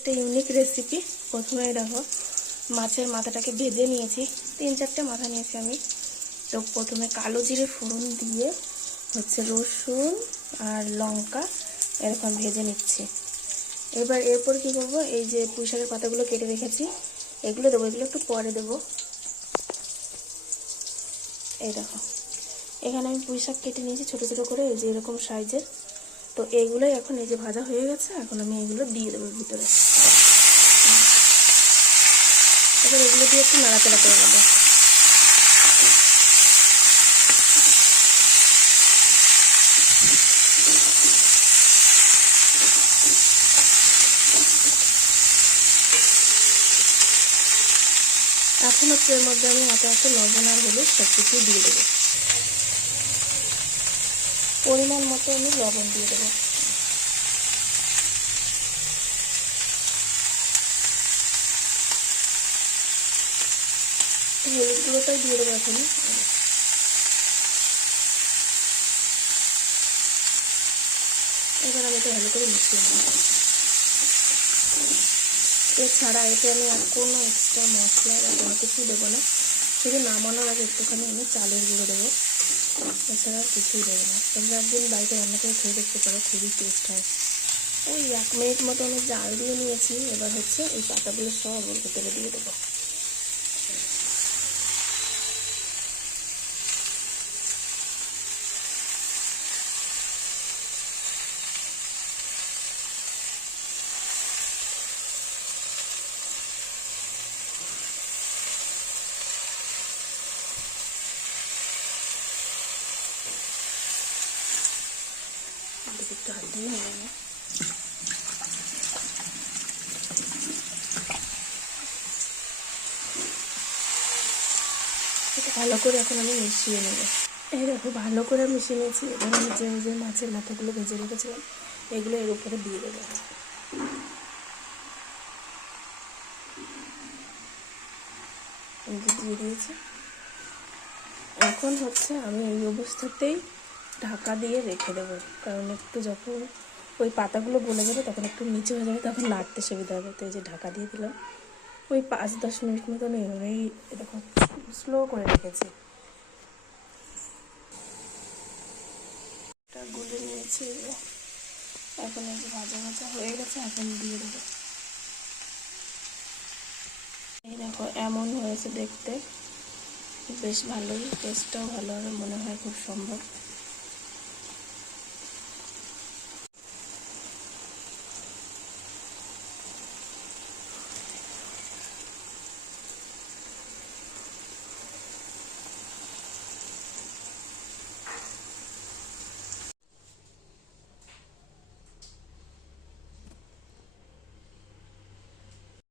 একটা unique recipe প্রথমে দেখো। মাছের মাথাটাকে ভেজে নিয়েছি। তিন চারটে মাথা নিয়েছি আমি। তো প্রথমে কালো জিরে ফোড়ন দিয়ে হচ্ছে রসুন আর লঙ্কা এরকম ভেজে নিচ্ছি। এবার এরপর কি করব? এই যে পুঁইশাকের পাতাগুলো কেটে রেখেছি, এগুলো দেবো, এগুলো একটু পরে দেবো। এই দেখো। এখানে আমি পুঁই শাক কেটে নিয়েছি ছোটো ছোটো করে, এই যে এরকম সাইজের। তো এইগুলোই এখন এই যে ভাজা হয়ে গেছে, এখন আমি এগুলো দিয়ে দেবো ভিতরে। এবার এগুলো দিয়ে একটু নাড়াচাড়া করে নেব। এখন হচ্ছে এর মধ্যে আমি হাতে হাতে লবণ আর হলুদ সব কিছু দিয়ে দেবো। পরিমাণ মতো আমি লবণ দিয়ে দেবো। হলুদ গুঁড়োটাই দিয়ে দেবো এখন এবার আমি এটা ভালো করে মিশিয়ে নেব। এছাড়া এতে আমি আর কোনো এক্সট্রা মশলা বা কোনো কিছু দেবো না। শুধু নামানোর আগে একটুখানি আমি চালের গুঁড়ো দেবো। এছাড়া কিছুই দেবে না। তোমরা একদিন বাড়িতে রান্না করে খেয়ে দেখতে পারো, খুবই টেস্ট হয়। ওই এক মিনিট মতো আমি জাল দিয়ে নিয়েছি, এবার হচ্ছে এই পাতাগুলো সব ওর ভেতরে দিয়ে দেবো। ভালো করে এখন আমি মিশিয়ে নেব। এই দেখো, ভালো করে মিশিয়ে নিয়েছি। এবার আমি যে যে মাছের মাথাগুলো ভেজে রেখেছিলাম, এগুলো এর উপরে দিয়ে দেবো। দিয়ে দিয়েছি। এখন হচ্ছে আমি এই অবস্থাতেই ঢাকা দিয়ে রেখে দেবো। কারণ একটু যখন ওই পাতাগুলো গলে যাবে, তখন একটু নিচে হয়ে যাবে, তখন নাড়তে সুবিধা হবে। তো এই যে ঢাকা দিয়ে দিলাম। ওই পাঁচ দশ মিনিট মতন এইভাবেই এরকম স্লো করে রেখেছি। গুলে নিয়েছি। এখন এই যে ভাজা ভাজা হয়ে গেছে, এখন দিয়ে দেবো। এই দেখো, এমন হয়েছে দেখতে। বেশ ভালোই টেস্টটাও ভালো হবে মনে হয় খুব সম্ভব।